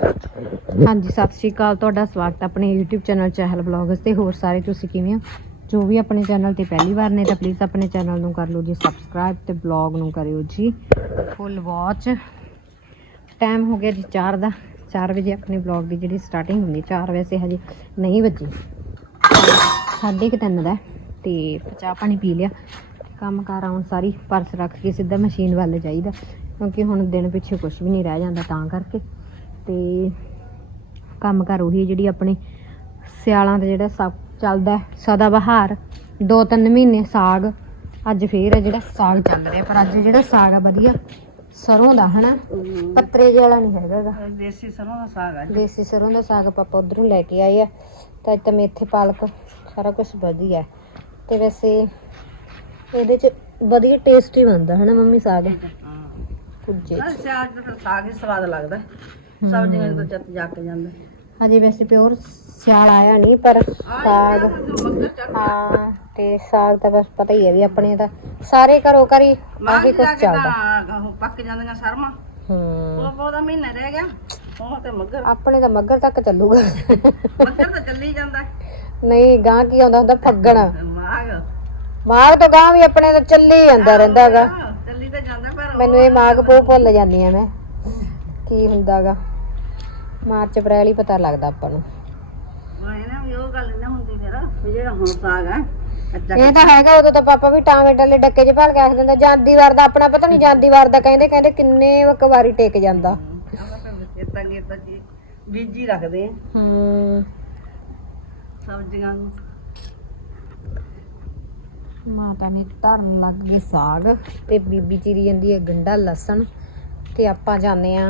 ਹਾਂਜੀ, ਸਤਿ ਸ਼੍ਰੀ ਅਕਾਲ। ਤੁਹਾਡਾ ਸਵਾਗਤ ਆਪਣੇ YouTube ਚੈਨਲ ਚਹਿਲ ਬਲੌਗਸ ਤੇ। ਹੋਰ ਸਾਰੇ ਤੁਸੀਂ ਕਿਵੇਂ ਹੋ? ਜੋ ਵੀ ਆਪਣੇ ਚੈਨਲ ਤੇ ਪਹਿਲੀ ਵਾਰ ਨੇ ਤਾਂ ਪਲੀਜ਼ ਆਪਣੇ ਚੈਨਲ ਨੂੰ ਕਰ ਲਓ ਜੀ ਸਬਸਕ੍ਰਾਈਬ ਤੇ ਬਲੌਗ ਨੂੰ ਕਰਿਓ ਜੀ। ਫੁੱਲ ਵਾਚ ਟਾਈਮ ਹੋ ਗਿਆ ਜੀ 4 ਦਾ। 4 ਵਜੇ ਆਪਣੇ ਬਲੌਗ ਦੀ ਜਿਹੜੀ ਸਟਾਰਟਿੰਗ ਹੁੰਦੀ 4 ਵਜੇ ਹਜੇ ਨਹੀਂ ਵੱਜੀ। ਸਾਢੇ ਕੁ ਤਿੰਨ ਦਾ ਹੈ ਤੇ ਚਾਹ ਪਾਣੀ ਪੀ ਲਿਆ। ਕੰਮ ਕਾਰ ਆਉਣ ਸਾਰੀ ਪਰਸ ਰੱਖ ਕੇ ਸਿੱਧਾ ਮਸ਼ੀਨ ਵੱਲ ਜਾਈਦਾ, ਕਿਉਂਕਿ ਹੁਣ ਦਿਨ ਪਿੱਛੇ ਕੁਝ ਵੀ ਨਹੀਂ ਰਹਿ ਜਾਂਦਾ ਤਾਂ ਕਰਕੇ। ਤੇ ਕੰਮ ਕਰ ਉਹੀ ਜਿਹੜੀ ਆਪਣੇ ਸਿਆਲਾਂ ਦਾ ਜਿਹੜਾ ਸਭ ਚੱਲਦਾ ਹੈ, ਸਦਾ ਬਹਾਰ ਦੋ ਤਿੰਨ ਮਹੀਨੇ ਸਾਗ ਅੱਜ ਫੇਰ ਹੈ ਜਿਹੜਾ ਸਾਗ ਚੱਲ ਰਿਹਾ ਪਰ ਅੱਜ ਜਿਹੜਾ ਸਾਗ ਆ ਵਧੀਆ ਸਰੋਂ ਦਾ ਹਨਾ? ਪੱਤਰੇ ਜਿਹੇ ਵਾਲਾ ਨਹੀਂ ਹੈਗਾ ਗਾ। ਦੇਸੀ ਸਰੋਂ ਦਾ ਸਾਗ ਆ। ਦੇਸੀ ਸਰੋਂ ਦਾ ਸਾਗ ਪਾਪਾ ਉਧਰੋਂ ਲੈ ਕੇ ਆਏ ਆ। ਤਾਂ ਅੱਜ ਤਾਂ ਮੇਥੇ ਪਾਲਕ ਸਾਰਾ ਕੁਝ ਵਧੀਆ। ਤੇ ਵੈਸੇ ਇਹਦੇ ਚ ਵਧੀਆ ਟੇਸਟੀ ਬਣਦਾ ਹਨਾ ਮੰਮੀ ਸਾਗ? ਹਾਂ। ਸਾਗ ਦਾ ਤਾਂ ਸਾਗ ਹੀ ਸਵਾਦ ਲੱਗਦਾ। ਸਬਜ਼ੀਆਂ ਤੋਂ ਚੱਤ ਜਾ ਕੇ ਜਾਂਦਾ। ਹਜੇ ਵੈਸੇ ਪਿਓਰ ਸਿਆਲ ਆਇਆ ਨਹੀਂ ਪਰ ਸਾਗ ਹਾਂ ਤੇ ਸਾਗ ਤਾਂ ਬਸ ਪਤਾ ਹੀ ਹੈ ਵੀ ਆਪਣੇ ਤਾਂ ਸਾਰੇ ਘਰੋਂ ਘਰੀ ਆਹੀ ਕੁਝ ਚੱਲਦਾ। ਉਹ ਪੱਕ ਜਾਂਦੀਆਂ ਸਰਮਾ। ਹੂੰ। ਉਹ ਬਹੁਤਾ ਮਹੀਨਾ ਰਹਿ ਗਿਆ। ਉਹ ਤੇ ਮੱਗਰ। ਆਪਣੇ ਤਾਂ ਮੱਗਰ ਤੱਕ ਚੱਲੂਗਾ। ਮੱਗਰ ਤਾਂ ਚੱਲੀ ਜਾਂਦਾ। ਨਹੀਂ ਗਾਂ ਕੀ ਆਉਂਦਾ ਹੁੰਦਾ ਫੱਗਣ। ਮਾਗ। ਮਾਗ ਤੋਂ ਗਾਂ ਵੀ ਆਪਣੇ ਤਾਂ ਚੱਲੀ ਜਾਂਦਾ ਰਹਿੰਦਾਗਾ। ਚੱਲੀ ਤਾਂ ਜਾਂਦਾ ਪਰ ਮੈਨੂੰ ਇਹ ਮਾਗ ਪੋ ਭੁੱਲ ਜਾਂਦੀ ਆ ਮੈਂ। ਕੀ ਹੁੰਦਾਗਾ। ਮਾਰਚ ਅਪ੍ਰੈਲ ਹੀ ਪਤਾ ਲੱਗਦਾ ਆਪਾਂ ਨੂੰ। ਇਹ ਨਾ ਵੀ ਉਹ ਗੱਲ ਨਾ ਹੁੰਦੀ ਫਿਰ ਵੀ ਜਿਹੜਾ ਹੁਣ ਸਾਗ ਆ ਅੱਛਾ ਇਹ ਤਾਂ ਹੈਗਾ ਉਦੋਂ ਤਾਂ ਪਾਪਾ ਵੀ ਟਾਵੇਂ ਡੱਲੇ ਡੱਕੇ 'ਚ ਭਾਲ ਕੇ ਆਖ ਦਿੰਦਾ ਜਾਂਦੀ ਵਾਰ ਦਾ ਆਪਣਾ ਪਤਾ ਨਹੀਂ ਜਾਂਦੀ ਵਾਰ ਦਾ ਕਹਿੰਦੇ ਕਹਿੰਦੇ ਕਿੰਨੇ ਕੁ ਵਾਰੀ ਟੇਕ ਜਾਂਦਾ। ਇਤਾਂ ਕੀਤਾ ਜੀ ਬੀਜੀ ਰੱਖਦੇ ਆ। ਹੂੰ। ਸਬਜ਼ੀਆਂ ਨੂੰ। ਮਾਤਾ ਨੇ ਧਰਨ ਲੱਗ ਗਏ ਸਾਗ ਤੇ ਬੀਬੀ ਚੀਰੀ ਜਾਂਦੀ ਹੈ ਗੰਡਾ ਲਸਣ ਤੇ ਆਪਾਂ ਜਾਂਦੇ ਆ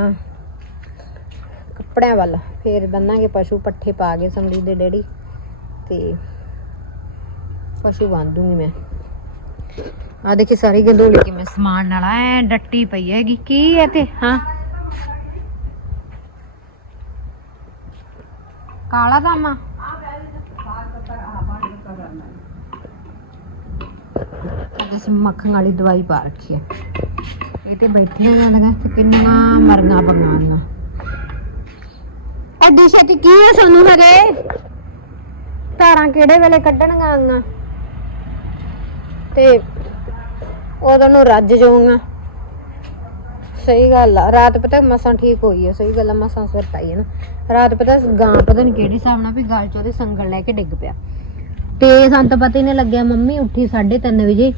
ਕੱਪੜਿਆਂ ਵੱਲ। ਫੇਰ ਬੰਨਾਂਗੇ ਪਸ਼ੂ, ਪੱਠੇ ਪਾ ਕੇ ਸਮਰੀ ਦੇ ਡੈਡੀ ਤੇ ਪਸ਼ੂ ਬੰਨ ਮੈਂ। ਆ ਦੇਖੀ ਸਾਰੀ ਗੰਦੋਲੀ ਮੈਂ ਸਮਾਨ ਨਾਲ, ਐ ਡੱਟੀ ਪਈ ਹੈਗੀ, ਕੀ ਹੈ ਤੇ, ਹਾਂ? ਕਾਲਾ ਦਾਮਾ? ਅਸੀਂ ਮੱਖਣ ਵਾਲੀ ਦਵਾਈ ਪਾ ਰੱਖੀ ਹੈ। ਇਹ ਤੇ ਬੈਠੀਆਂ ਜਾਂਦੀਆਂ ਕਿੰਨੀਆਂ ਮਰਨਾ ਬੰਗਾਨਾਂ ਐਡੀ ਛੇਤੀ ਕੀ ਹੈ ਸਾਨੂੰ ਹਰੇ? ਧਾਰਾਂ ਕਿਹੜੇ ਵੇਲੇ ਕੱਢਣੀਆਂ ਆਂਗਾ ਤੇ ਉਦੋਂ ਨੂੰ ਰੱਜ ਜਾਊਂਗਾ। ਸਹੀ ਗੱਲ ਆ, ਰਾਤ ਪਤਾ ਮਸਾਂ ਠੀਕ ਹੋਈ ਹੈ ਸਹੀ ਗੱਲ ਆ, ਮਸਾਂ ਸਿਰ ਪਾਈ ਹੈ ਨਾ। ਰਾਤ ਪਤਾ ਗਾਂ ਪਤਾ ਨਹੀਂ ਕਿਹੜੀ ਹਿਸਾਬ ਨਾਲ ਵੀ ਗਲ ਚ ਉਹਦੇ ਸੰਗਲ ਲੈ ਕੇ ਡਿੱਗ ਪਿਆ। ਤੇ ਸਾਨੂੰ ਤਾਂ ਪਤਾ ਲੱਗਿਆ, ਮੰਮੀ ਉੱਠੀ 3:30 ਵਜੇ।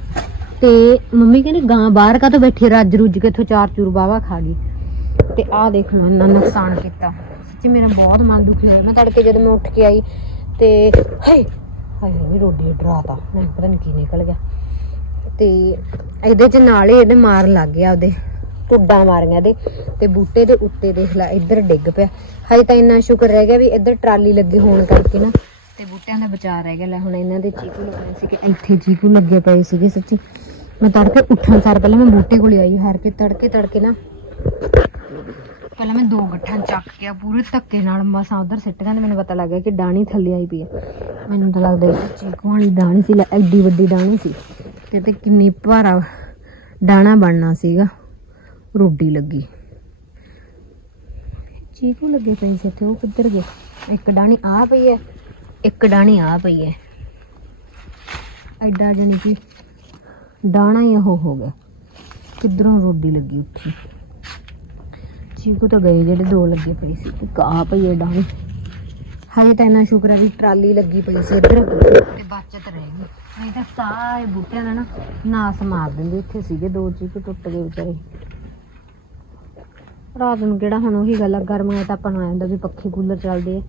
ਤੇ ਮੰਮੀ ਕਹਿੰਦੀ ਗਾਂ ਬਾਹਰ ਕਾ ਤੋਂ ਬੈਠੀ ਰੱਜ ਰੁੱਜ ਕੇ ਇੱਥੋਂ ਚਾਰ ਚੂਰ ਬਾਵਾ ਖਾ ਗਈ। ਤੇ ਆਹ ਦੇਖ ਲਓ ਇੰਨਾ ਨੁਕਸਾਨ ਕੀਤਾ। ਸੱਚੀ ਮੇਰਾ ਬਹੁਤ ਮਨ ਦੁਖੀ ਹੋਇਆ। ਮੈਂ ਤੜਕੇ ਜਦੋਂ ਮੈਂ ਉੱਠ ਕੇ ਆਈ ਤੇ ਹਾਏ ਹਾਏ ਹਾਏ, ਰੋਡੀ ਡਰਾਤਾ ਮੈਂ ਪਤਾ ਨਹੀਂ ਕੀ ਨਿਕਲ ਗਿਆ। ਤੇ ਇਹਦੇ ਚ ਨਾਲ ਇਹਦੇ ਮਾਰ ਲੱਗ ਗਿਆ ਉਹਦੇ, ਟੁੱਡਾਂ ਮਾਰੀਆਂ ਇਹਦੇ ਤੇ ਬੂਟੇ ਦੇ ਉੱਤੇ ਦੇਖ ਲੈ, ਇੱਧਰ ਡਿੱਗ ਪਿਆ। ਹਜੇ ਤਾਂ ਇੰਨਾ ਸ਼ੁਕਰ ਰਹਿ ਗਿਆ ਵੀ ਇੱਧਰ ਟਰਾਲੀ ਲੱਗੀ ਹੋਣ ਕਰਕੇ ਨਾ। ਤੇ ਬੂਟਿਆਂ ਦਾ ਬਚਾਅ ਰਹਿ ਗਿਆ, ਲੈ ਹੁਣ ਇਹਨਾਂ ਦੇ ਚੀਕੂ ਲੱਗਣੇ ਸੀ ਕਿ ਇੱਥੇ ਚੀਕੂ ਲੱਗੇ ਪਏ ਸੀਗੇ ਸੱਚੀ। ਮੈਂ ਤੜਕੇ ਉੱਠਣ ਸਾਰ ਪਹਿਲਾਂ ਮੈਂ ਬੂਟੇ ਕੋਲ ਆਈ, ਹਾਰ ਕੇ ਤੜਕੇ ਤੜਕੇ ਨਾ। ਪਹਿਲਾਂ ਮੈਂ ਦੋ ਗੱਠਾਂ ਚੱਕ ਕੇ ਆ ਪੂਰੇ ਧੱਕੇ ਨਾਲ ਮਸਾਂ ਉਧਰ ਸਿੱਟ ਤੇ ਮੈਨੂੰ ਪਤਾ ਲੱਗ ਗਿਆ ਕਿ ਡਾਣੀ ਥੱਲੇ ਆਈ ਪਈ ਹੈ ਮੈਨੂੰ ਤਾਂ ਲੱਗਦਾ ਚੀਕੂ ਵਾਲੀ ਡਾਣੀ ਸੀ ਐਡੀ ਵੱਡੀ ਡਾਣੀ ਸੀ। ਤੇ ਤੇ ਕਿੰਨੀ ਭਾਰਾ ਡਾਣਾ ਬਣਨਾ ਸੀਗਾ। ਰੋਡੀ ਲੱਗੀ। ਚੀਕੂ ਲੱਗੇ ਪਈ ਸੀ ਤੇ ਉਹ ਕਿੱਧਰ ਗਏ? ਇੱਕ ਡਾਣੀ ਆ ਪਈ ਹੈ, ਇੱਕ ਡਾਣੀ ਆ ਪਈ ਹੈ। ਐਡਾ ਜਣੀ ਕਿ ਡਾਣਾ ਹੀ ਉਹ ਹੋ ਗਿਆ। ਕਿੱਧਰੋਂ ਰੋਡੀ ਲੱਗੀ ਉੱਠੀ ਚੀਕੂ ਤਾਂ ਗਏ ਜਿਹੜੇ ਦੋ ਲੱਗੇ ਪਏ ਸੀ, ਇੱਕ ਆ ਪਈ ਹੈ ਡਾਣੀ ਹਜੇ ਤਾਂ ਇੰਨਾ ਸ਼ੁਕਰ ਹੈ ਵੀ ਟਰਾਲੀ ਲੱਗੀ ਪਈ ਸੀ ਇੱਧਰ। ਤੇ ਬਚਤ ਰਹਿ ਗਈ। ਨਹੀਂ ਤਾਂ ਸਾਰੇ ਬੂਟਿਆਂ ਦਾ ਨਾ ਨਾਸ ਮਾਰ ਦਿੰਦੇ ਇੱਥੇ ਸੀਗੇ, ਦੋ ਚੀਕੂ ਟੁੱਟ ਗਏ ਵਿਚਾਰੇ। ਰਾਤ ਨੂੰ ਕਿਹੜਾ ਹੁਣ ਉਹੀ ਗੱਲ ਆ ਗਰਮੀਆਂ ਤਾਂ ਆਪਾਂ ਨੂੰ ਆ ਜਾਂਦਾ ਵੀ ਪੱਖੇ ਕੂਲਰ ਚੱਲਦੇ ਆ।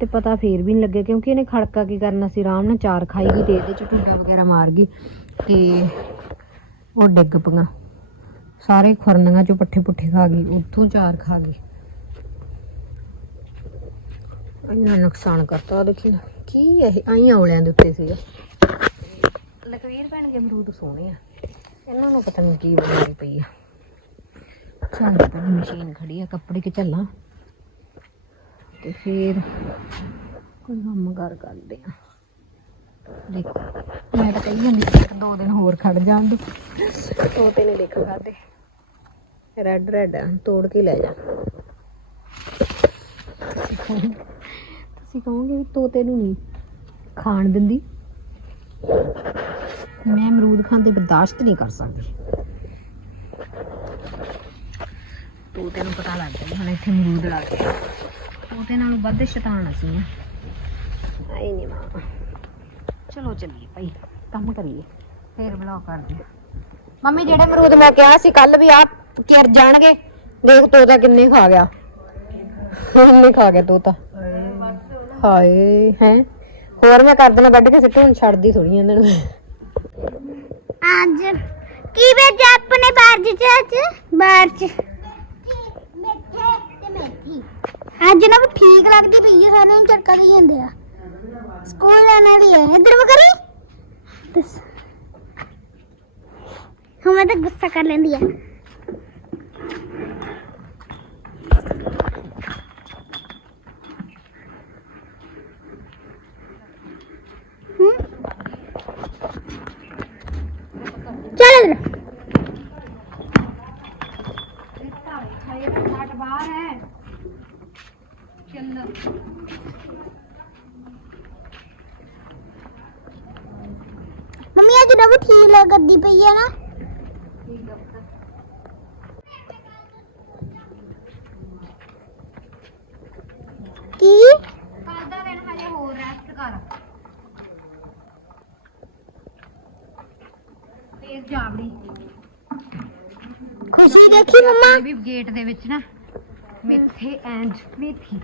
ਤੇ ਪਤਾ ਫੇਰ ਵੀ ਨਹੀਂ ਲੱਗੇ, ਕਿਉਂਕਿ ਇਹਨੇ ਖੜਕਾ ਕੀ ਕਰਨਾ ਸੀ, ਆਰਾਮ ਨਾਲ ਚਾਰ ਖਾਈ ਗਈ ਤੇ ਇਹਦੇ ਚ ਟੁੰਡਾ ਵਗੈਰਾ ਮਾਰ ਗਈ। ਤੇ ਉਹ ਡਿੱਗ ਪਈਆਂ। ਸਾਰੇ ਖੁਰਨੀਆਂ ਚੋਂ ਪੱਠੇ ਪੁੱਠੇ ਖਾ ਗਈ ਉੱਥੋਂ ਚਾਰ ਖਾ ਗਈ। ਇੰਨਾ ਨੁਕਸਾਨ ਕਰਤਾ ਆਹ ਦੇਖੀ ਕੀ ਇਹ ਆਈਆਂ ਔਲਿਆਂ ਦੇ ਉੱਤੇ ਸੀਗਾ। ਲਕਵੀਰ ਭੈਣ ਕੇ ਅਮਰੂਦ ਸੋਹਣੇ ਆ। ਇਹਨਾਂ ਨੂੰ ਪਤਾ ਨਹੀਂ ਕੀ ਬਿਮਾਰੀ ਪਈ ਆ। ਚੱਲ ਤਾਂ ਮਸ਼ੀਨ ਖੜੀ ਆ ਕੱਪੜੇ ਕਿ ਚੱਲਾਂ ਤੇ ਫਿਰ ਕੋਈ ਕੰਮ ਕਰ ਕਰਦੇ ਆ। ਦੇਖੋ ਮੈਂ ਤਾਂ ਕਹੀ ਜਾਂਦੀ ਸੀ ਦੋ ਦਿਨ ਹੋਰ ਖੜ ਜਾਣ ਦੋ। ਤੋਤੇ ਨੇ ਦੇਖ ਖਾਦੇ ਰੈਡ ਰੈਡ ਆ। ਤੋੜ ਕੇ ਲੈ ਜਾ। ਤੁਸੀਂ ਕਹੋਗੇ ਵੀ ਤੋਤੇ ਨੂੰ ਨਹੀਂ ਖਾਣ ਦਿੰਦੀ। ਮੈਂ ਅਮਰੂਦ ਖਾਂਦੇ ਬਰਦਾਸ਼ਤ ਨਹੀਂ ਕਰ ਸਕਦੀ। ਤੋਤੇ ਨੂੰ ਪਤਾ ਲੱਗ ਗਿਆ ਹੁਣ ਇੱਥੇ ਅਮਰੂਦ ਲੱਗ ਗਿਆ ਤੋਤੇ ਨਾਲੋਂ ਵੱਧ ਸ਼ੈਤਾਨ ਅਸੀਂ ਆ। ਆਈ ਨਹੀਂ ਮਾਂ। ਚਲੋ ਚੱਲੀਏ ਭਾਈ, ਕੰਮ ਕਰੀਏ। ਫੇਰ ਬਲੌਗ ਕਰਦੇ ਮੰਮੀ, ਜਿਹੜੇ ਅਮਰੂਦ ਮੈਂ ਕਿਹਾ ਸੀ ਕੱਲ ਵੀ ਆ ਕਿਰ ਜਾਣਗੇ ਦੇਖ ਤੋਤਾ ਕਿੰਨੇ ਖਾ ਗਿਆ। ਕਿੰਨੇ ਖਾ ਗਿਆ ਤੋਤਾ ਹਾਏ ਹੈ। ਹੋਰ ਮੈਂ ਕਰ ਦੇਣਾ ਵੱਢ ਕੇ ਸਿੱਟੂ ਹੁਣ ਛੱਡਦੀ ਥੋੜੀ ਇਹਨਾਂ ਨੂੰ। ਅੱਜ ਕੀ ਵੇਚ ਆਪਣੇ ਬਾਰਜ ਚ ਅੱਜ? ਬਾਰਜ। ਮਿੱਠੇ ਤੇ ਮੇਥੀ ਅੱਜ ਨਾ ਵੀ ਠੀਕ ਲੱਗਦੀ ਪਈ ਹੈ ਸਾਨੂੰ ਝਟਕਾ ਦੇ ਜਾਂਦੇ ਆ। ਸਕੂਲ ਜਾਣ ਵਾਲੀ ਹੈ ਇਧਰ ਵਾ ਕਰੀ ਦੱਸ ਹਮੇ ਤਾਂ ਗੁੱਸਾ ਕਰ ਲੈਂਦੀ ਆ। ਚੱਲ ਇਧਰ ਮੰਮੀ, ਅੱਜ ਨਾ ਠੀਕ ਲੱਗਦੀ ਪਈ ਹੈ ਨਾ। ਕੀ? ਕੱਲ ਦਾ ਦਿਨ ਹਜੇ ਹੋਰ ਰੈਸਟ ਕਰ। ਫੇਰ ਜਾਵੜੀ ਖੁਸ਼ੀ ਦੇਖੀ ਮੰਮਾ? ਵੀ ਗੇਟ ਦੇ ਵਿੱਚ ਨਾ ਮੇਥੇ ਐਂਡ ਮੇਥੀ।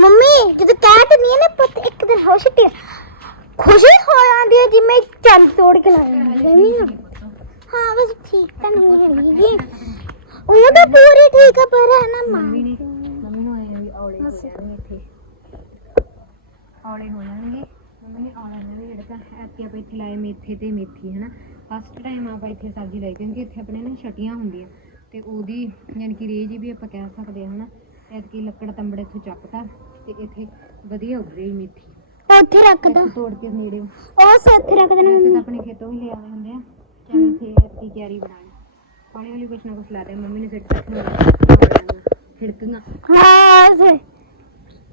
ਮੰਮੀ ਜਦੋਂ ਕਹਿ ਨਹੀਂ ਹੈ ਨਾ ਪੁੱਤ ਇੱਕ ਦਿਨ ਹੋ ਛੁੱਟੀ ਖੁਸ਼ੀ ਹੋ ਜਾਂਦੀ ਹੈ ਜਿਵੇਂ ਚੰਦ ਤੋੜ ਕੇ ਲਾ ਜਾਂਦੀ ਹੈ ਨਹੀਂ? ਹਾਂ ਬਸ ਠੀਕ ਤਾਂ ਨਹੀਂ ਹੈਗੀ ਉਹ ਤਾਂ ਪੂਰੀ ਠੀਕ ਹੈ ਪਰ ਹੈ ਨਾ ਮੰਮੀ ਨੇ ਮੰਮੀ ਨੂੰ ਆਏ ਔਲੇ ਹੋ ਜਾਣਗੇ ਇੱਥੇ ਔਲੇ ਹੋ ਜਾਣਗੇ। ਮੰਮੀ ਨੇ ਔਲੇ ਦੇ ਜਿਹੜੇ ਤਾਂ ਐਤਕੀ ਆਪਾਂ ਇੱਥੇ ਲਾਏ ਮੇਥੇ ਤੇ ਮੇਥੀ ਹਨਾ। ਫਸਟ ਟਾਈਮ ਆਪਾਂ ਇੱਥੇ ਸਬਜ਼ੀ ਲਾਈ ਕਿਉਂਕਿ ਇੱਥੇ ਆਪਣੇ ਨਾ ਛਟੀਆਂ ਹੁੰਦੀਆਂ। ਤੇ ਉਹਦੀ ਯਾਨੀ ਕਿ ਰੇਜ ਵੀ ਆਪਾਂ ਕਹਿ ਸਕਦੇ ਹਾਂ ਹਨਾ। ਐਤਕੀ ਲੱਕੜ ਤੰਬੜੇ ਇੱਥੋਂ ਚੱਕਤਾ ਤੇ ਇੱਥੇ ਵਧੀਆ ਉੱਗ ਰਹੀ ਮੇਥੀ। ਉੱਥੇ ਰੱਖਦਾ। ਇੱਥੇ ਤੋੜ ਕੇ ਨੇੜੇ ਉਹ। ਸੇ ਉੱਥੇ ਰੱਖ ਦੇਣਾ ਵੈਸੇ ਤਾਂ ਆਪਣੇ ਖੇਤੋਂ ਵੀ ਲੈ ਆਉਂਦੇ ਹੁੰਦੇ ਆ। ਚੱਲ ਇੱਥੇ ਐਤਕੀ ਕਿਆਰੀ ਬਣਾਣੀ ਪਾਣੀ ਵਾਲੀ ਕੁਛ ਨਾ ਕੁਛ ਲਾ ਦੇ ਮੰਮੀ ਨੇ ਸਿੱਟ ਛਿੜਕੀਆਂ ਹਾਂ ਸੇ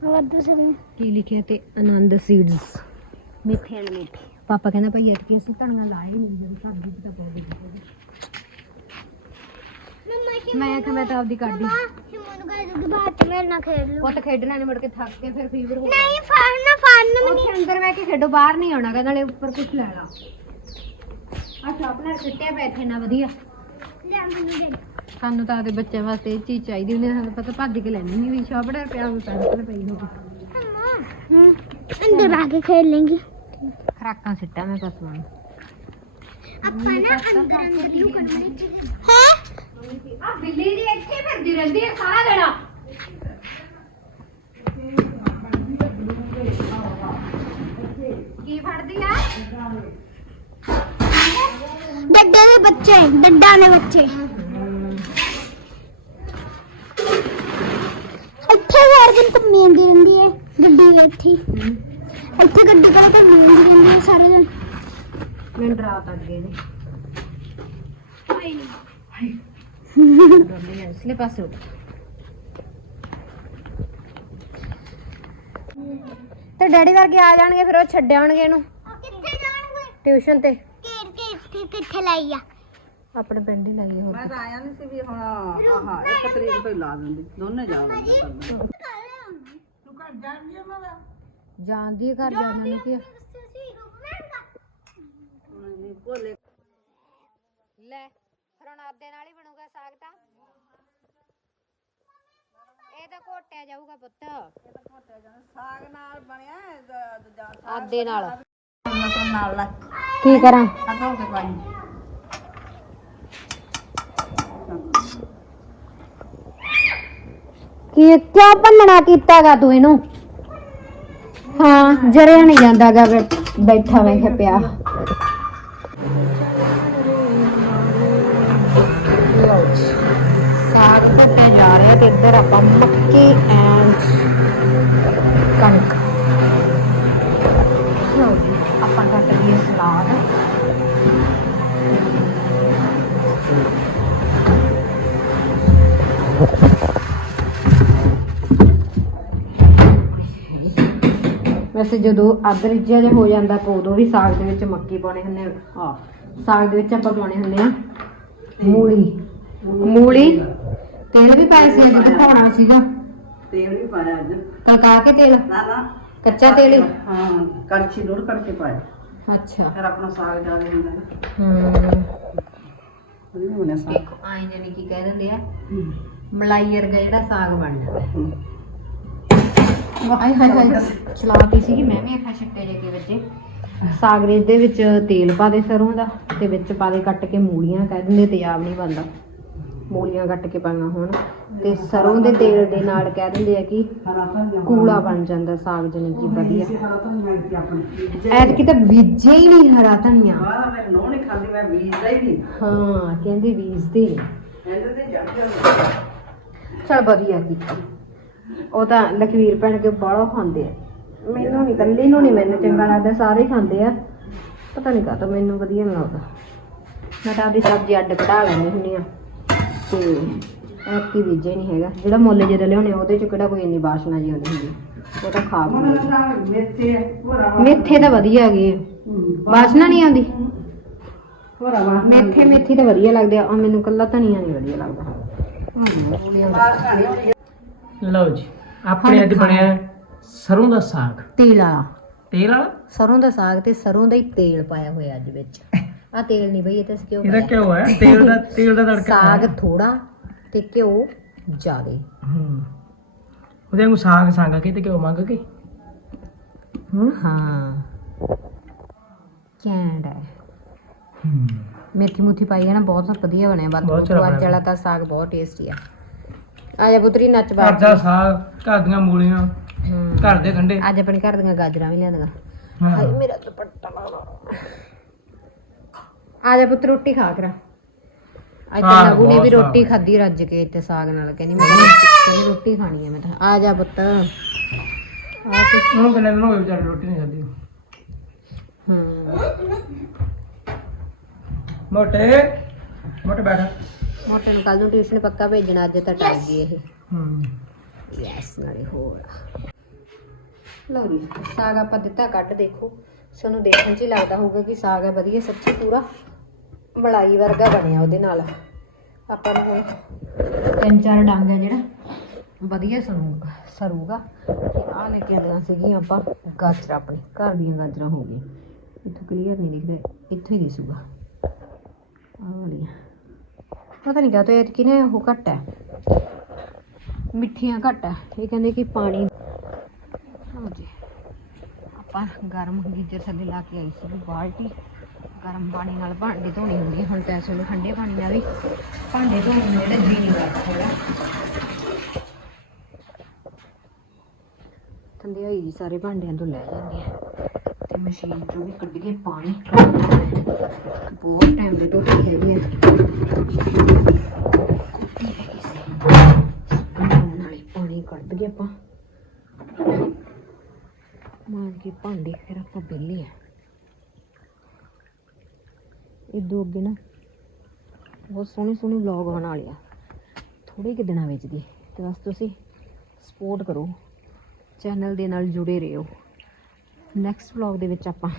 ਹੋਰ ਦੂਸਰੇ ਕੀ ਲਿਖਿਆ ਤੇ ਆਨੰਦ ਸੀਡਸ। ਮੇਥੇ ਐਂਡ ਮੇਥੀ। ਪਾਪਾ ਕਹਿੰਦਾ ਭਾਈ ਐਤਕੀ ਅਸੀਂ ਧਨੀਆ ਲਾਏ ਨਹੀਂ ਜਦੋਂ ਸਬਜ਼ੀ ਚ ਤਾਂ ਪਾਉਂਦੇ ਮੈਂ ਆਖਿਆ ਮੈਂ ਤਾਂ ਆਪਦੀ ਕੱਢੀ ਸ਼ਿਮੂ ਨੂੰ ਕਹਿ ਦੂੰਗੀ ਬਾਅਦ ਚ ਮੇਰੇ ਨਾਲ ਖੇਡ ਲੂ ਪੁੱਤ ਖੇਡਣਾ ਨੇ ਮੁੜ ਕੇ ਥੱਕ ਕੇ ਫਿਰ ਫੀਵਰ ਹੋ ਨਹੀਂ ਫੜਨਾ ਫੜਨਾ ਉੱਥੇ ਅੰਦਰ ਬੈ ਕੇ ਖੇਡੋ ਬਾਹਰ ਨਹੀਂ ਆਉਣਾ ਕਹਿੰਦਾ ਨਾਲੇ ਉੱਪਰ ਕੁਝ ਲੈ ਲਾ। ਅੱਛਾ ਆਪਣਾ ਸਿੱਟਿਆ ਪਿਆ ਇੱਥੇ ਨਾ ਵਧੀਆ। ਲਿਆ ਮੈਨੂੰ ਦੇ ਸਾਨੂੰ ਤਾਂ ਆਪਦੇ ਬੱਚਿਆਂ ਵਾਸਤੇ ਇਹ ਚੀਜ਼ ਚਾਹੀਦੀ ਹੁੰਦੀ ਆ, ਸਾਨੂੰ ਪਤਾ ਭੱਜ ਕੇ ਲੈਣੀ ਨਹੀਂ ਵੀ ਸ਼ਾਪੜਾ ਰੁਪਿਆ ਵੀ ਪੈਨਸਲ ਪਈ ਹੋਵੇ ਅੰਦਰ ਆ ਕੇ ਖੇਡ ਲੈਂਗੇ। ਖਰਾਕਾਂ ਸਿੱਟਾਂ ਮੈਂ ਪਸ਼ੂਆਂ ਨੂੰ ਆਪਾਂ ਨਾ ਅੰਦਰ ਅੰਦਰ ਨੂੰ ਕੱਢਣੇ ਹੈ? ਆ ਬਿੱਲੀ ਜੀ ਇੱਥੇ ਫਿਰਦੀ ਰਹਿੰਦੀ ਹੈ ਸਾਰਾ ਦਿਨ ਕੀ ਫੜਦੀ ਆ? ਡੱਡੇ ਦੇ ਬੱਚੇ ਡੱਡਾਂ ਦੇ ਬੱਚੇ। ਇੱਥੇ ਹਰ ਦਿਨ ਘੁੰਮੀ ਜਾਂਦੀ ਰਹਿੰਦੀ ਹੈ ਗੱਡੀ ਇੱਥੇ। ਹੀ। ਇੱਥੇ ਗੱਡੀ ਕੋਲ ਘੁੰਮੀ ਜਾਂਦੀ ਰਹਿੰਦੀ ਹੈ ਸਾਰੇ ਦਿਨ ਮੈਨੂੰ ਰਾਤ ਅੱਗੇ ਨੇ। ਡਰਦੀ ਹੈ ਇਸਲੇ ਪਾਸੇ ਉੱਠ। ਤੇ ਡੈਡੀ ਵਰਗੇ ਆ ਜਾਣਗੇ ਫਿਰ ਉਹ ਛੱਡ ਆਉਣਗੇ ਇਹਨੂੰ। ਕਿੱਥੇ ਜਾਣਗੇ? ਟਿਊਸ਼ਨ ਤੇ। ਘੇਰ ਕੇ ਕਿੱਥੇ ਲਾਈ ਆ? ਆਪਣੇ ਪਿੰਡ ਹੀ ਲਾਈਏ ਹੋਰ। ਮੈਂ ਤਾਂ ਆਇਆ ਨਹੀਂ ਸੀ ਵੀ ਹੁਣ ਆਹ ਇੱਕ ਤਰੀਕ ਤੋਂ ਹੀ ਲਾ ਦਿੰਦੀ। ਦੋਨੇ ਜਾ ਲੱਗੇ ਕਰਨਾ ਜਾਂਦੀ ਹੈ ਘਰ ਜਾਣਾ ਨਹੀਂ ਕੀ ਭੋਲੇ ਲੈ ਫਿਰ ਹੁਣ ਆਪਦੇ ਨਾਲ ਹੀ ਬਣੂਗਾ ਸਾਗ ਤਾਂ। ਇਹ ਤਾਂ ਘੋਟਿਆ ਜਾਊਗਾ ਪੁੱਤ। ਸਾਗ ਨਾਲ। ਬਣਿਆ ਹੈ, ਦ- ਦੂਜਾ ਆਦੇ ਨਾਲ ਮਸਲ ਨਾਲ ਲਾ ਕੀ ਕਰਾਂ? ਕੱਢੋ ਕੇ ਪਾਣੀ ਕੀ ਕਿਉਂ ਭੰਨਣਾ ਕੀਤਾਗਾ ਤੂੰ ਇਹਨੂੰ? ਹਾਂ, ਜਰਿਆ ਨਹੀਂ ਜਾਂਦਾਗਾ ਬੈਠਾ ਮੈਂ ਕਿਹਾ ਪਿਆ। ਸਾਗ ਭੁੱਟੇ ਜਾ ਰਹੇ ਤੇ ਇੱਧਰ ਆਪਾਂ ਮੱਕੀ ਐਂਡ ਕਣਕ। ਵੈਸੇ ਜਦੋਂ ਅੱਧ ਰਿੱਝਿਆ ਜਿਹਾ ਹੋ ਜਾਂਦਾ ਤਾਂ ਉਦੋਂ ਵੀ ਸਾਗ ਦੇ ਵਿੱਚ ਮੱਕੀ ਪਾਉਣੇ ਹੁੰਦੇ ਆ। ਸਾਗ ਦੇ ਵਿੱਚ ਆਪਾਂ ਪਾਉਣੇ ਹੁੰਦੇ ਆ ਮੂਲੀ। ਮੂਲੀ ਤੇਲ ਵੀ ਪਾਇਆ ਸੀ ਅੱਜ ਦਿਖਾਉਣਾ ਸੀਗਾ। ਤੇਲ ਵੀ ਪਾਇਆ ਅੱਜ। ਕਲਕਾ ਕੇ ਤੇਲ। ਨਾ ਨਾ। ਕੱਚਾ ਤੇਲ ਹੀ। ਹਾਂ ਕੜਛੀ ਲੋੜ ਕਰਕੇ ਪਾਇਆ। ਅੱਛਾ। ਫਿਰ ਆਪਣਾ ਸਾਗ ਜ਼ਿਆਦਾ ਹੁੰਦਾ ਹੂੰ। ਬਣਿਆ ਸਾਗ। ਦੇਖੋ ਆਏ ਜਿਵੇਂ ਕੀ ਕਹਿ ਦਿੰਦੇ ਆ। ਮਲਾਈ ਵਰਗਾ ਜਿਹੜਾ ਸਾਗ ਬਣ ਜਾਂਦਾ। ਹਾਏ ਹਾਏ। ਹਾਏ ਚਲਾਤੀ ਸੀ ਮੈਂ ਵੀ ਅੱਖਾਂ ਛੱਟੇ ਜੇ ਕੇ ਵਿੱਚ ਸਾਗ ਦੇ ਵਿੱਚ ਤੇਲ ਪਾ ਦੇ ਸਰੋਂ ਦਾ ਤੇ ਵਿੱਚ ਪਾ ਦੇ ਕੱਟ ਕੇ ਮੂਲੀਆਂ, ਕਹਿ ਦਿੰਦੇ ਤੇਜ਼ਾਬ ਨਹੀਂ ਬਣਦਾ। ਮੂਲੀਆਂ ਕੱਟ ਕੇ ਪਾਈਆਂ ਹੋਣ। ਤੇ ਸਰੋਂ ਦੇ ਤੇਲ ਦੇ ਨਾਲ ਕਹਿ ਦਿੰਦੇ ਆ ਕਿ ਕੂਲਾ ਬਣ ਜਾਂਦਾ ਸਾਗ ਜਣੀ ਕੀ ਵਧੀਆ। ਹਰਾ ਧਨੀਆ ਬੀਜੇ ਹੀ ਨਹੀਂ ਹਰਾ ਧਨੀਆ। ਮੈਂ ਨੋ ਨਹੀਂ ਖਾਂਦੀ ਮੈਂ ਬੀਜਦਾ ਹੀ ਨਹੀਂ ਹਾਂ, ਕਹਿੰਦੇ ਬੀਜਦੇ ਨਹੀਂ। ਚਲ ਵਧੀਆ ਕੀਤੀ। ਉਹ ਤਾਂ ਲਖਵੀਰ ਭੈਣ ਕੇ ਬਾਹਲਾ ਖਾਂਦੇ ਆ। ਮੈਨੂੰ ਨਹੀਂ ਕੱਲੀ ਨੂੰ ਨਹੀਂ ਮੈਨੂੰ ਚੰਗਾ ਲੱਗਦਾ ਸਾਰੇ ਖਾਂਦੇ ਆ। ਪਤਾ ਨਹੀਂ ਕਾਹਤੋਂ ਮੈਨੂੰ ਵਧੀਆ ਨਹੀਂ ਲੱਗਦਾ। ਮੈਂ ਤਾਂ ਆਪਦੀ ਸਬਜ਼ੀ ਅੱਡ ਕਢਾ ਲੈਂਦੀ ਹੁੰਦੀ ਆ। ਤੇ ਐਤਕੀ ਬੀਜੇ ਨਹੀਂ ਹੈਗਾ। ਜਿਹੜਾ ਮੁੱਲ ਜਦੋਂ ਲਿਆਉਣੇ ਉਹਦੇ ਚ ਕਿਹੜਾ ਕੋਈ ਇੰਨੀ ਬਾਸ਼ਨਾ ਜੀ ਆਉਂਦੀ ਹੁੰਦੀ। ਉਹ ਤਾਂ ਖਾ ਨਾ ਮੇਥੇ ਤਾਂ ਵਧੀਆ ਹੈਗੇ ਬਾਸ਼ਨਾ ਨਹੀਂ ਆਉਂਦੀ। ਮੇਥੇ ਮੇਥੀ ਤਾਂ ਵਧੀਆ ਲੱਗਦੇ ਆ। ਮੈਨੂੰ ਕੱਲਾ ਧਨੀਆ ਨਹੀਂ ਵਧੀਆ ਲੱਗਦਾ। ਲਓ ਜੀ ਆਪਣੇ ਅੱਜ ਬਣਿਆ ਸਰੋਂ ਦਾ ਸਾਗ। ਤੇਲ ਵਾਲਾ। ਤੇਲ ਵਾਲਾ? ਸਰੋਂ ਦਾ ਸਾਗ ਤੇ ਸਰੋਂ ਦਾ ਹੀ ਤੇਲ ਪਾਇਆ ਹੋਇਆ ਅੱਜ ਵਿੱਚ। ਆ ਤੇਲ ਨਹੀਂ ਬਈ ਇਹ ਤੇ ਘਿਓ ਇਹਦਾ ਕਿਉਂ ਹੈ ਤੇਲ ਦਾ ਤੇਲ ਦਾ ਤੜਕਾ ਸਾਗ ਥੋੜਾ ਤੇ ਘਿਓ ਜ਼ਿਆਦੇ। ਹੂੰ। ਉਹਦੇ ਨੂੰ ਸਾਗ ਸੰਗ ਕੇ ਤੇ ਕਿਉਂ ਮੰਗ ਕੇ? ਹੂੰ। ਹਾਂ। ਕੈਂਡ ਹੈ। ਹੂੰ। ਮੇਥੀ ਮੁੱਥੀ ਪਾਈ ਹੈ ਨਾ ਬਹੁਤ ਵਧੀਆ ਬਣਿਆ। ਬਾਤ ਬਹੁਤ। ਵਾਲਾ ਤਾਂ ਸਾਗ ਬਹੁਤ ਟੇਸਟੀ ਆ। ਆ ਜਾ ਪੁੱਤਰੀ ਨੱਚ ਘਰ ਬਾਜ ਦਾ ਸਾਗ ਘਰ ਦੀਆਂ ਮੂਲੀਆਂ। ਘਰ ਦੇ ਗੰਡੇ ਅੱਜ ਆਪਣੇ ਘਰ ਦੀਆਂ ਗਾਜਰਾਂ ਵੀ ਲਿਆਂਦੀਆਂ। ਹਾਂ। ਹਾਏ ਮੇਰਾ ਦੁਪੱਟਾ ਲਾਉਣਾ। ਆ ਜਾ ਪੁੱਤ ਰੋਟੀ ਖਾ ਕਰਾ ਅੱਜ ਤਾਂ ਸਾਗ ਨੇ ਵੀ ਰੋਟੀ। ਖਾਧੀ ਰੱਜ ਕੇ ਇੱਥੇ ਸਾਗ ਨਾਲ ਕਹਿੰਦੀ ਮੈਂ ਕਹਿੰਦੀ ਰੋਟੀ ਖਾਣੀ ਹੈ ਮੈਂ ਤਾਂ। ਆ ਜਾ ਪੁੱਤ। ਆ ਕੇ ਉਹਨੂੰ ਕਿੰਨੇ ਦਿਨ ਹੋ ਗਏ ਵਿਚਾਰੇ ਰੋਟੀ ਨਹੀਂ ਖਾਧੀ। ਹੂੰ। ਮੋਟੇ ਮੋਟੇ ਬੈਠ। ਮੋਟੇ ਨੂੰ ਕੱਲ ਨੂੰ ਟਿਊਸ਼ਨ ਪੱਕਾ ਭੇਜਣਾ, ਅੱਜ ਤਾਂ ਟਲ ਗਈ ਇਹ। ਹੂੰ ਯੈਸ ਨਾਲੇ ਹੋਰ ਲਓ ਜੀ, ਸਾਗ ਆਪਾਂ ਦਿੱਤਾ, ਕੱਟ ਦੇਖੋ। ਸਾਨੂੰ ਦੇਖਣ 'ਚ ਹੀ ਲੱਗਦਾ ਹੋਊਗਾ ਕਿ ਸਾਗ ਹੈ ਵਧੀਆ, ਸੱਚੀ ਪੂਰਾ ਮਲਾਈ ਵਰਗਾ ਬਣਿਆ ਉਹਦੇ ਨਾਲ। ਆਪਾਂ ਨੂੰ ਹੁਣ ਤਿੰਨ ਚਾਰ ਡੰਗ ਹੈ ਜਿਹੜਾ, ਵਧੀਆ ਸਰੂਗਾ ਸਰੂਗਾ। ਤੇ ਆਹ ਲੈ ਕੇ ਆਂਦੀਆਂ ਸੀਗੀਆਂ ਆਪਾਂ, ਗਾਜਰਾਂ ਆਪਣੇ, ਘਰ ਦੀਆਂ ਗਾਜਰਾਂ ਹੋ ਗਈਆਂ। ਇੱਥੋਂ ਕਲੀਅਰ ਨਹੀਂ ਦਿਖਦਾ ਇੱਥੋਂ ਹੀ ਦਿਸੂਗਾ। ਆਹ ਵਾਲੀਆਂ। ਪਤਾ ਨਹੀਂ ਕਾਹ ਤੋਂ ਇਹ ਕਿਨੇ ਉਹ ਘੱਟ ਹੈ। ਮਿੱਠੀਆਂ ਘੱਟ ਹੈ। ਇਹ ਕਹਿੰਦੇ ਕਿ ਪਾਣੀ ਲਓ ਜੀ। ਆਪਾਂ ਗਰਮ ਗੀਜ਼ਰ ਥੱਲੇ ਲਾ ਕੇ ਆਈ ਸੀ ਬਾਲਟੀ। ਗਰਮ ਪਾਣੀ ਨਾਲ ਭਾਂਡੇ ਧੋਣੇ ਹੁੰਦੇ ਹੁਣ ਪੈਸੇ ਇਸ ਵੇਲੇ ਠੰਡੇ ਪਾਣੀ ਨਾਲ ਵੀ ਭਾਂਡੇ ਧੋਣ ਨੂੰ ਜਿਹੜਾ ਜੀ ਨਹੀਂ ਕਰਦਾ ਹੈਗਾ। ਠੰਡੇ ਹੋਈ ਸਾਰੇ ਭਾਂਡਿਆਂ ਤੋਂ ਲੈ ਜਾਂਦੇ ਆ। ਤੇ ਮਸ਼ੀਨ ਤੋਂ ਵੀ ਕੱਢ ਕੇ ਪਾਣੀ। ਬਹੁਤ ਟਾਈਮ ਦੀ ਧੋਤੀ ਹੈਗੀ ਹੈ ਕੁੱਤੀ ਹੈਗੀ ਸੀ। ਨਾਲੇ ਪਾਣੀ ਕੱਢ ਕੇ ਆਪਾਂ। ਮਾਰ ਕੇ ਭਾਂਡੇ ਫਿਰ ਆਪਾਂ ਵਿਹਲੇ ਆ। ਇਹ ਦੋ ਅੱਗੇ ਨਾ ਬਹੁਤ ਸੋਹਣੇ ਸੋਹਣੇ ਵਲੌਗ ਬਣਾ ਲਿਆ ਥੋੜੇ ਕਿ ਦਿਨਾਂ ਵਿੱਚ ਦੀ। ਤੇ ਬਸ ਤੁਸੀਂ ਸਪੋਰਟ ਕਰੋ। ਚੈਨਲ ਦੇ ਨਾਲ ਜੁੜੇ ਰਹੋ। ਨੈਕਸਟ ਵਲੌਗ ਦੇ ਵਿੱਚ ਆਪਾਂ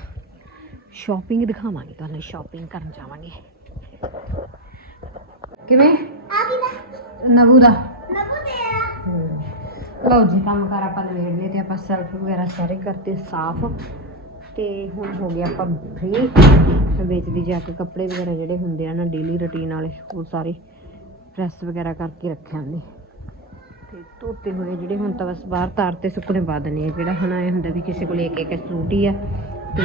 ਸ਼ਾਪਿੰਗ ਦਿਖਾਵਾਂਗੇ ਤੁਹਾਨੂੰ ਸ਼ਾਪਿੰਗ ਕਰਨ ਜਾਵਾਂਗੇ। ਕਿਵੇਂ? ਆ ਵੀ ਦਾ। ਨਵੂ ਦਾ। ਨਬੂ ਤੇਰਾ ਲਓ ਜੀ ਕੰਮ ਕਾਰ ਆਪਾਂ ਨਵੇੜ ਲਏ ਤੇ ਆਪਾਂ ਸੈਲਫ ਵਗੈਰਾ ਸਾਰੇ ਕਰਤੇ ਸਾਫ਼। ਤੇ ਹੁਣ ਹੋ ਗਿਆ ਆਪਾਂ ਫ੍ਰੀ ਵਿੱਚ ਦੀ ਜਾ ਕੇ ਕੱਪੜੇ ਵਗੈਰਾ ਜਿਹੜੇ ਹੁੰਦੇ ਆ ਨਾ ਡੇਲੀ ਰੁਟੀਨ ਵਾਲੇ ਉਹ ਸਾਰੇ ਪ੍ਰੈਸ ਵਗੈਰਾ ਕਰਕੇ ਰੱਖਿਆ ਨੇ ਤੇ ਧੋਤੇ ਹੋਏ ਜਿਹੜੇ ਹੁਣ ਤਾਂ ਬਸ ਬਾਹਰ ਤਾਰ ਤੇ ਸੁੱਕਣੇ ਪਾ ਦਿੰਦੇ ਆ। ਜਿਹੜਾ ਹੁਣ ਇਹ ਹੁੰਦਾ ਵੀ ਕਿਸੇ ਕੋਲ ਇੱਕ ਇੱਕ ਸੂਟ ਹੀ ਆ। ਤੇ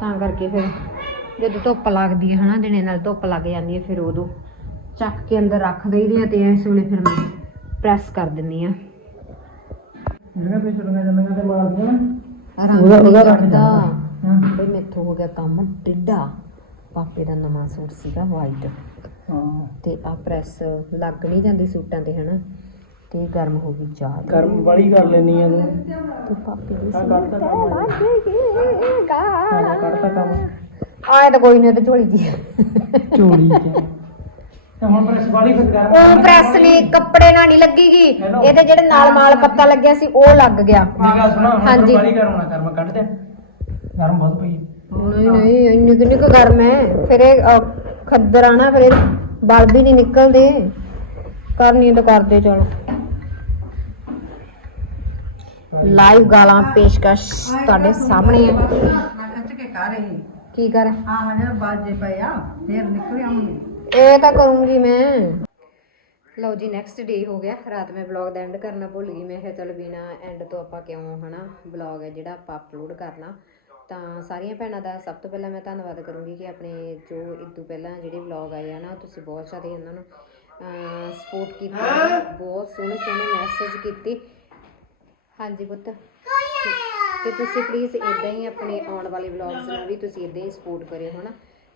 ਤਾਂ ਕਰਕੇ ਫਿਰ ਜਦੋਂ ਧੁੱਪ ਲੱਗਦੀ ਹੈ ਹਨਾ ਦਿਨੇ ਨਾਲ ਧੁੱਪ ਲੱਗ ਜਾਂਦੀ ਹੈ ਫਿਰ ਉਦੋਂ ਚੱਕ ਕੇ ਅੰਦਰ ਰੱਖ ਦਈਦੇ ਆ ਤੇ ਇਸ ਵੇਲੇ ਫਿਰ ਮੈਂ ਪ੍ਰੈਸ ਕਰ ਦਿੰਨੀ ਆ ਜਿਹੜੀਆਂ ਤੇ ਚੁੜੀਆਂ ਜੰਮੀਆਂ ਤੇ ਮਾਰਦੀਆਂ ਨਾ। ਰੰਗ ਉਹਦਾ- ਉਹਦਾ ਰੱਖ ਚੜਦਾ ਹਾਂ। ਬਈ ਮੈਥੋਂ ਹੋ ਗਿਆ ਕੰਮ ਟਿੱਡਾ। ਪਾਪੇ ਦਾ ਨਵਾਂ ਸੂਟ ਸੀਗਾ ਵਾਈਟ ਹਾਂ। ਤੇ ਆ ਪ੍ਰੈਸ ਲੱਗ ਨਹੀਂ ਜਾਂਦੀ ਸੂਟਾਂ ਤੇ ਹਨਾ। ਤੇ ਗਰਮ ਹੋ ਗਈ ਜ਼ਿਆਦਾ ਕਰਮ ਵਾਲੀ ਕਰ ਲੈਣੀ ਆ ਤੂੰ। ਤੇ ਪਾਪੇ ਦੀ ਆ ਕੱਢਤਾ ਕੰਮ। ਆ ਕੱਢਤਾ ਕੰਮ। ਆਏ ਤਾਂ ਕੋਈ ਨਹੀਂ ਤੇ ਝੋਲੀ ਜੀ ਚ ਤੇ ਹੁਣ ਪ੍ਰੈਸ ਵਾਲੀ ਫਿਰ ਕਰ ਉਹ ਪ੍ਰੈਸ ਨੇ ਕੱਪੜੇ ਨਾਲ ਨਹੀਂ ਲੱਗੀਗੀ ਇਹਦੇ ਜਿਹੜੇ ਨਾਲ ਮਾਲ ਪੱਤਾ ਲੱਗਿਆ ਸੀ ਉਹ ਲੱਗ ਗਿਆ। ਮੇਰੀ ਗੱਲ ਸੁਣਾ ਹੁਣ ਹਾਂਜੀ। ਵਾਲੀ ਕਰਉਣਾ ਕਰ ਮੈਂ ਕੱਢ ਦਿਆਂ ਗਰਮ ਬਹੁਤ ਪਈ। ਨਹੀਂ ਨਹੀਂ ਇੰਨੀ ਕਿੰਨੀ ਕੁ ਗਰਮ ਹੈ। ਫਿਰ ਇਹ ਖੱਦਰ ਆ ਨਾ ਫਿਰ ਬਲ ਵੀ ਨਹੀਂ ਨਿਕਲਦੇ। ਕਰਨੀ ਤਾਂ ਕਰਦੇ ਚਲੋ। ਲਾਈਵ ਗਾਲਾਂ ਪੇਸ਼ਕਸ਼ ਤੁਹਾਡੇ ਸਾਹਮਣੇ ਹੈ ਮੈਂ ਖਿੱਚ ਕੇ ਕਰ ਰਹੀ। ਕੀ ਕਰ? ਹਾਂ ਜਿਹੜਾ ਬਾਜੇ ਪਏ ਆ ਫੇਰ ਨਿਕਲ ਆਉਂਗੇ ਇਹ ਤਾਂ ਕਰੂੰਗੀ ਮੈਂ। ਲਓ ਜੀ ਨੈਕਸਟ ਡੇ ਹੋ ਗਿਆ। ਰਾਤ ਮੈਂ ਵਲੌਗ ਦਾ ਐਂਡ ਕਰਨਾ ਭੁੱਲ ਗਈ। ਮੈਂ ਕਿਹਾ ਚਲ ਬਿਨਾ ਐਂਡ ਤੋਂ ਆਪਾਂ ਕਿਉਂ ਹਨਾ ਵਲੌਗ ਹੈ ਜਿਹੜਾ ਆਪਾਂ ਅਪਲੋਡ ਕਰਨਾ। ਤਾਂ ਸਾਰੀਆਂ ਭੈਣਾਂ ਦਾ ਸਭ ਤੋਂ ਪਹਿਲਾਂ ਮੈਂ ਧੰਨਵਾਦ ਕਰੂੰਗੀ ਕਿ ਆਪਣੇ ਜੋ ਇਦੋਂ ਪਹਿਲਾਂ ਜਿਹੜੇ ਵਲੌਗ ਆਏ ਆ ਨਾ ਤੁਸੀਂ ਬਹੁਤ ਸਾਰੇ ਉਹਨਾਂ ਨੂੰ ਸਪੋਰਟ ਕੀਤਾ। ਬਹੁਤ ਸੋਹਣੇ ਸੋਹਣੇ ਮੈਸੇਜ ਕੀਤੇ। ਹਾਂਜੀ ਪੁੱਤ। ਤੇ ਤੁਸੀਂ ਪਲੀਜ਼ ਇਦਾਂ ਹੀ ਆਪਣੇ ਆਉਣ ਵਾਲੇ ਵਲੌਗਸ ਨੂੰ ਵੀ ਤੁਸੀਂ ਇਦਾਂ ਹੀ ਸਪੋਰਟ ਕਰਿਓ ਹਨਾ?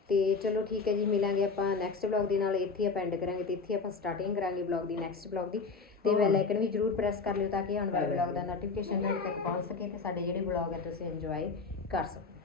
ਤੇ ਚਲੋ ਠੀਕ ਹੈ ਜੀ ਮਿਲਾਂਗੇ ਆਪਾਂ ਨੈਕਸਟ ਵਲੌਗ ਦੇ ਨਾਲ। ਇੱਥੇ ਆਪਾਂ ਐਂਡ ਕਰਾਂਗੇ ਤੇ ਇੱਥੇ ਆਪਾਂ ਸਟਾਰਟਿੰਗ ਕਰਾਂਗੇ ਵਲੌਗ ਦੀ ਨੈਕਸਟ ਵਲੌਗ ਦੀ। ਤੇ ਬੈਲ ਆਈਕਨ ਵੀ ਜਰੂਰ ਪ੍ਰੈਸ ਕਰ ਲਿਓ ਤਾਂ ਕਿ ਆਉਣ ਵਾਲੇ ਵਲੌਗ ਦਾ ਨੋਟੀਫਿਕੇਸ਼ਨ ਤੁਹਾਡੇ ਤੱਕ ਪਹੁੰਚ ਸਕੇ ਤੇ ਸਾਡੇ ਜਿਹੜੇ ਵਲੌਗ ਹੈ ਤੁਸੀਂ ਇੰਜੋਏ ਕਰ ਸਕੋ।